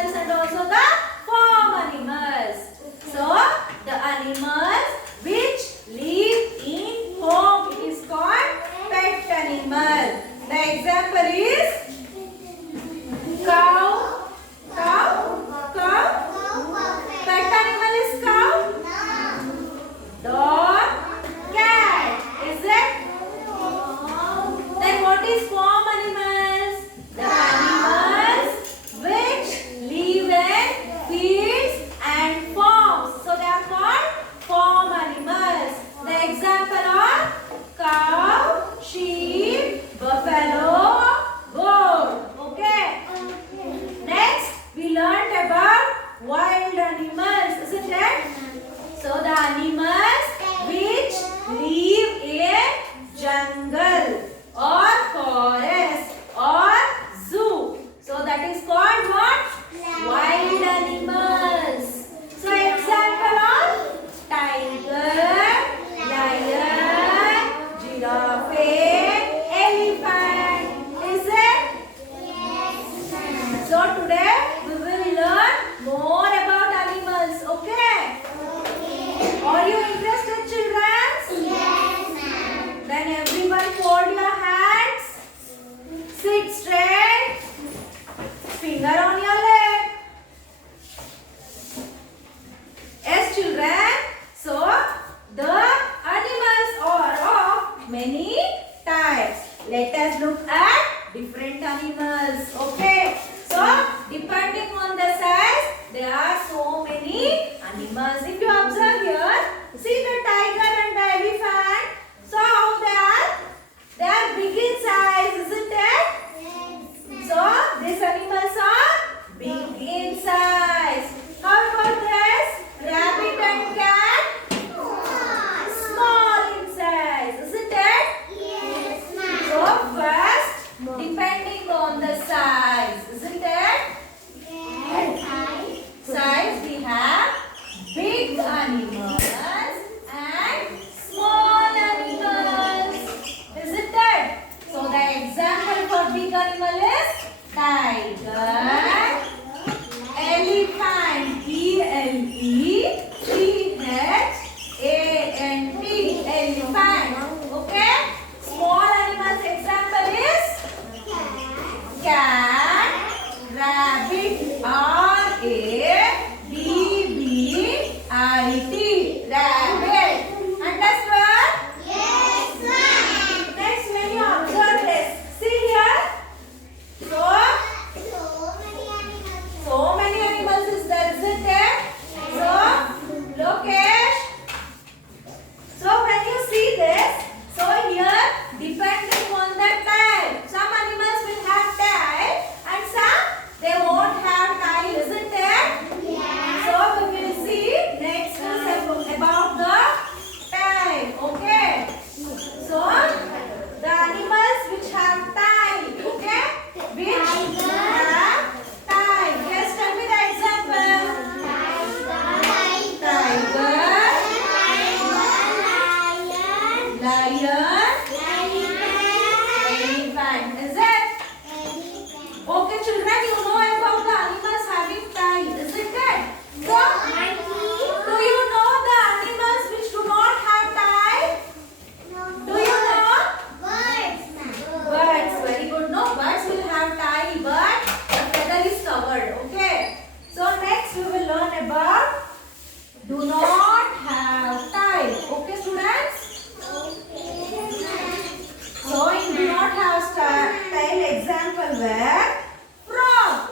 animals and also the farm animals. So, the animals which live in home, it is called pet animal. The example is cow. Pet animal is cow. Dog. Cat. Is it? Then what is farm animals? The animals which live in fields and farms. So they are called farm animals. The example are cow, sheep, buffalo, goat. Okay. Next we learned about wild animals, isn't it? So the animals which live in jungle or forest or zoo. So that is called what? Wild animals. So example of tiger, lion, giraffe, elephant. Is it? Yes. So today we will learn more about animals. Okay? Are you interested, children? Yes, ma'am. Then everyone fold your hands. Sit straight. Finger on your leg. Yes, children. So, the animals are of many types. Let us look at different animals. Okay. So, depending on the size, there are so many animals. If you observe here, see the tiger and the elephant. So, how they are? They are big in size, isn't it? Yes, So, these animals are big in size. How about this? Rabbit and cat? Small in size, isn't it? yes, ma'am. So, first, depending on the size, isn't it? Yes, Size, we have big animals and small animals, isn't it? So, the example for big animal is tiger, elephant, E-L-E-P-H-A-N-T, elephant. Okay? Small animals example is cat, rabbit, R-A-B-B-I-T, rabbit. Understood? yes, ma'am. Next, when you observe this, see here. So many animals is there, isn't there? So, Lokesh. So when you see this, so here depending on the type, some animals will have tail and some they won't have tail, isn't it? Yes. So we will see next is about the tail. Okay. So the animals which have tail, okay, which have tail. Yes, tell me the example. Tiger, lion, elephant. Is it? Okay, children, you know about the animals having tail, isn't it? So, do you know the animals which do not have tail? Do you know? Birds. Very good. No, birds will have tail, but the feather is covered. Okay. So next we will learn about do not have tail. Okay, students. So in do not have tail example where frog.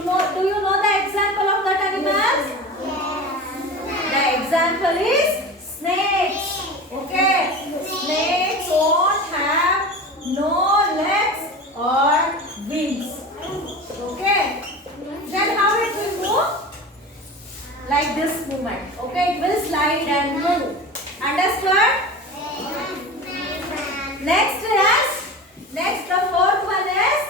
Do you know the example of that animals? The example is snakes. Okay. Snakes won't have no legs or wings. Okay. Then how it will move? Like this movement. Okay. It will slide and move. Understood? Next the fourth one is,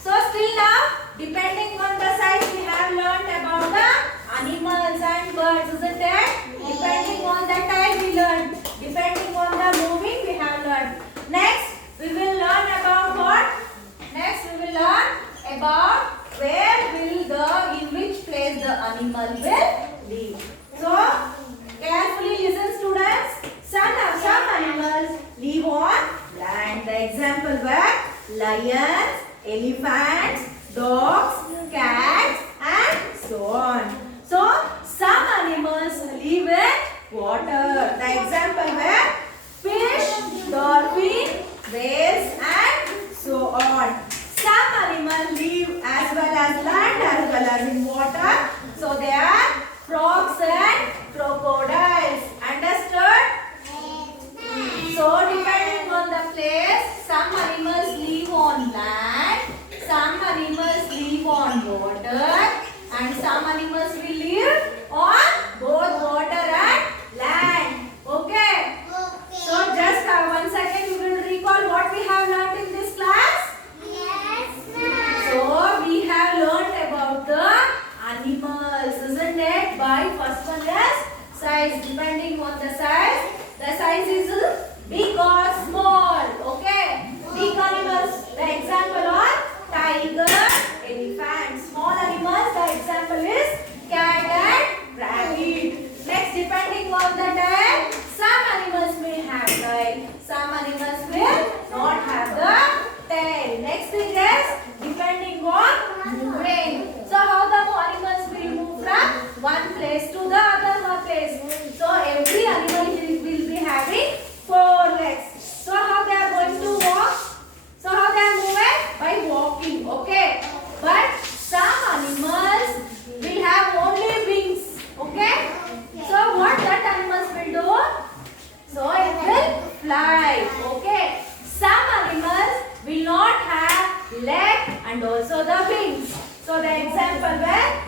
so still now, depending on the size, we have learned about the animals and birds, isn't it? Depending on the type we learned. Depending on the moving we have learned. Next, we will learn about what? Next, we will learn about where will in which place the animal will live. So, carefully listen students. Some animals live on land. The example were lions, elephants, dogs, cats and so on. So, some animals live in water. The example were fish, dolphin, whales and so on. Some animals live as well as land as well as in water. So, they are frogs and crocodiles. Understood? So, depending on the place, some animals live on land, some animals live on water, and some animals will live on both water and land. Okay? So, just 1 second, we will recall what we have learnt in this class. So, we have learnt about the animals, isn't it? By first one is size. Depending on the size is big or small. Okay? Big animals, the example are tiger, elephant. Small animals, the example is cat and rabbit. Next, depending on the type, some animals may have tail, some animals will not have the tail. Next thing is depending on moving. So how the animals will move from one place to the other place. So every animal will be having 4 legs. So how they are going to walk? So how they are moving? By walking. Okay. But some animals will have only wings. Okay. So what that animals will do? So it will fly. Okay. Some animals will not have leg and also the wings. So the example were